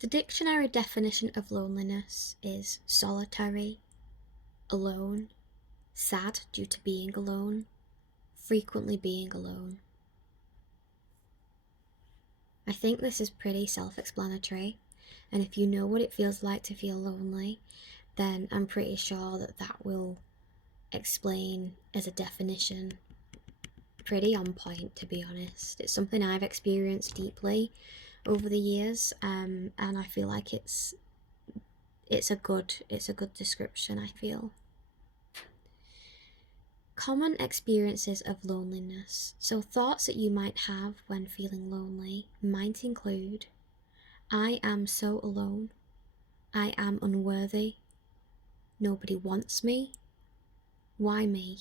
The dictionary definition of loneliness is solitary, alone, sad due to being alone, frequently being alone. I think this is pretty self-explanatory, and if you know what it feels like to feel lonely, then I'm pretty sure that that will explain as a definition pretty on point, to be honest. It's something I've experienced deeply over the years, and I feel like it's a good description, I feel. Common experiences of loneliness. So thoughts that you might have when feeling lonely might include: I am so alone, I am unworthy, nobody wants me, why me?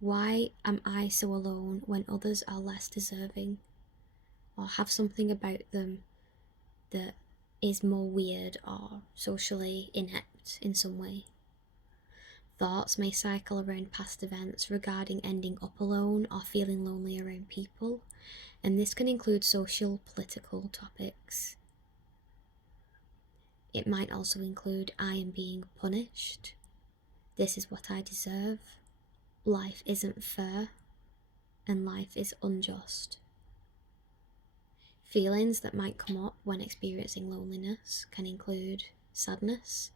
Why am I so alone when others are less deserving, or have something about them that is more weird or socially inept in some way? Thoughts may cycle around past events regarding ending up alone or feeling lonely around people, and this can include social, political topics. It might also include: I am being punished, this is what I deserve, life isn't fair, and life is unjust. Feelings that might come up when experiencing loneliness can include sadness,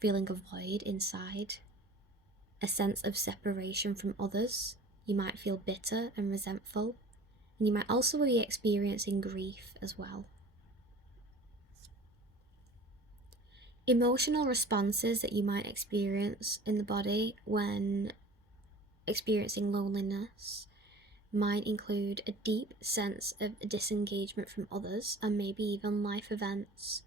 feeling a void inside, a sense of separation from others. You might feel bitter and resentful, and you might also be experiencing grief as well. Emotional responses that you might experience in the body when experiencing loneliness might include a deep sense of disengagement from others and maybe even life events.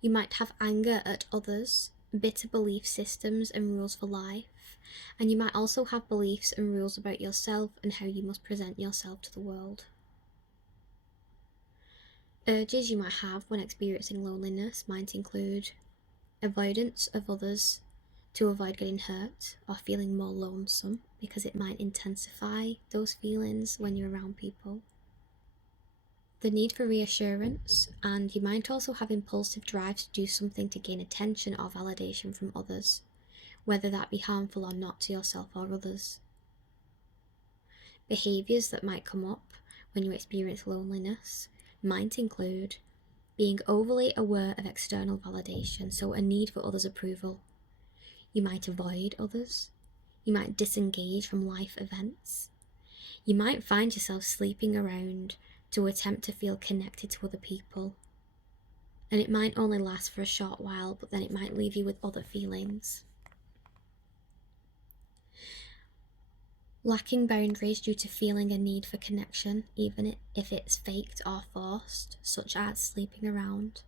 You might have anger at others, bitter belief systems and rules for life, and you might also have beliefs and rules about yourself and how you must present yourself to the world. Urges you might have when experiencing loneliness might include avoidance of others to avoid getting hurt or feeling more lonesome, because it might intensify those feelings when you're around people. The need for reassurance, and you might also have impulsive drives to do something to gain attention or validation from others, whether that be harmful or not to yourself or others. Behaviours that might come up when you experience loneliness might include being overly aware of external validation, so a need for others' approval. You might avoid others. You might disengage from life events. You might find yourself sleeping around to attempt to feel connected to other people. And it might only last for a short while, but then it might leave you with other feelings. Lacking boundaries due to feeling a need for connection, even if it's faked or forced, such as sleeping around.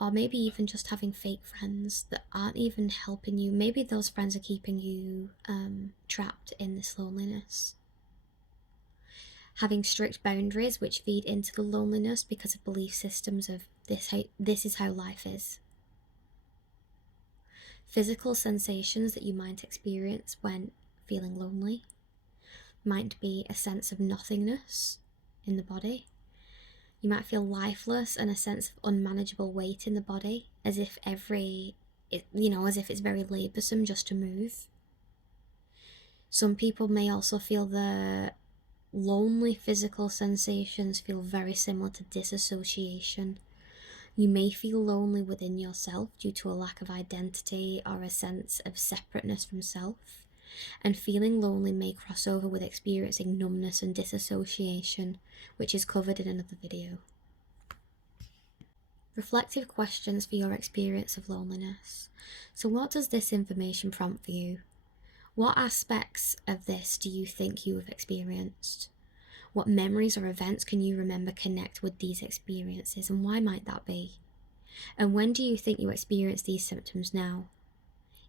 Or maybe even just having fake friends that aren't even helping you. Maybe those friends are keeping you trapped in this loneliness. Having strict boundaries which feed into the loneliness because of belief systems of this is how life is. Physical sensations that you might experience when feeling lonely might be a sense of nothingness in the body. You might feel lifeless and a sense of unmanageable weight in the body, as if as if it's very laboursome just to move. Some people may also feel the lonely physical sensations feel very similar to disassociation. You may feel lonely within yourself due to a lack of identity or a sense of separateness from self, and feeling lonely may cross over with experiencing numbness and disassociation, which is covered in another video. Reflective questions for your experience of loneliness. So what does this information prompt for you? What aspects of this do you think you have experienced? What memories or events can you remember connect with these experiences, and why might that be? And when do you think you experience these symptoms now?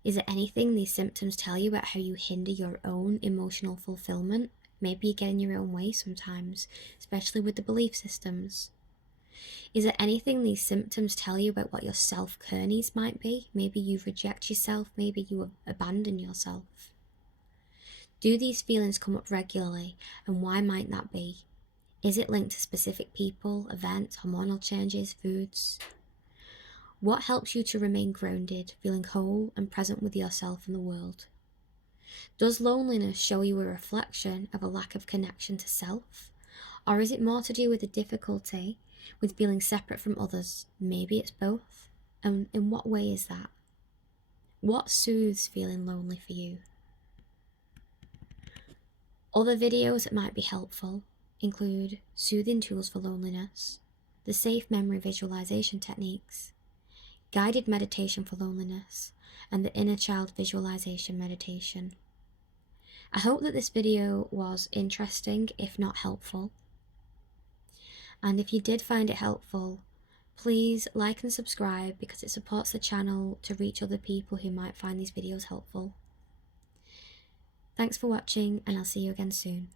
Is there anything these symptoms tell you about how you hinder your own emotional fulfillment? Maybe you get in your own way sometimes, especially with the belief systems. Is there anything these symptoms tell you about what your self-care needs might be? Maybe you reject yourself, maybe you abandon yourself. Do these feelings come up regularly, and why might that be? Is it linked to specific people, events, hormonal changes, foods? What helps you to remain grounded, feeling whole and present with yourself and the world? Does loneliness show you a reflection of a lack of connection to self? Or is it more to do with a difficulty with feeling separate from others? Maybe it's both. And in what way is that? What soothes feeling lonely for you? Other videos that might be helpful include soothing tools for loneliness, the safe memory visualization techniques, guided meditation for loneliness, and the inner child visualization meditation. I hope that this video was interesting, if not helpful. And if you did find it helpful, please like and subscribe because it supports the channel to reach other people who might find these videos helpful. Thanks for watching, and I'll see you again soon.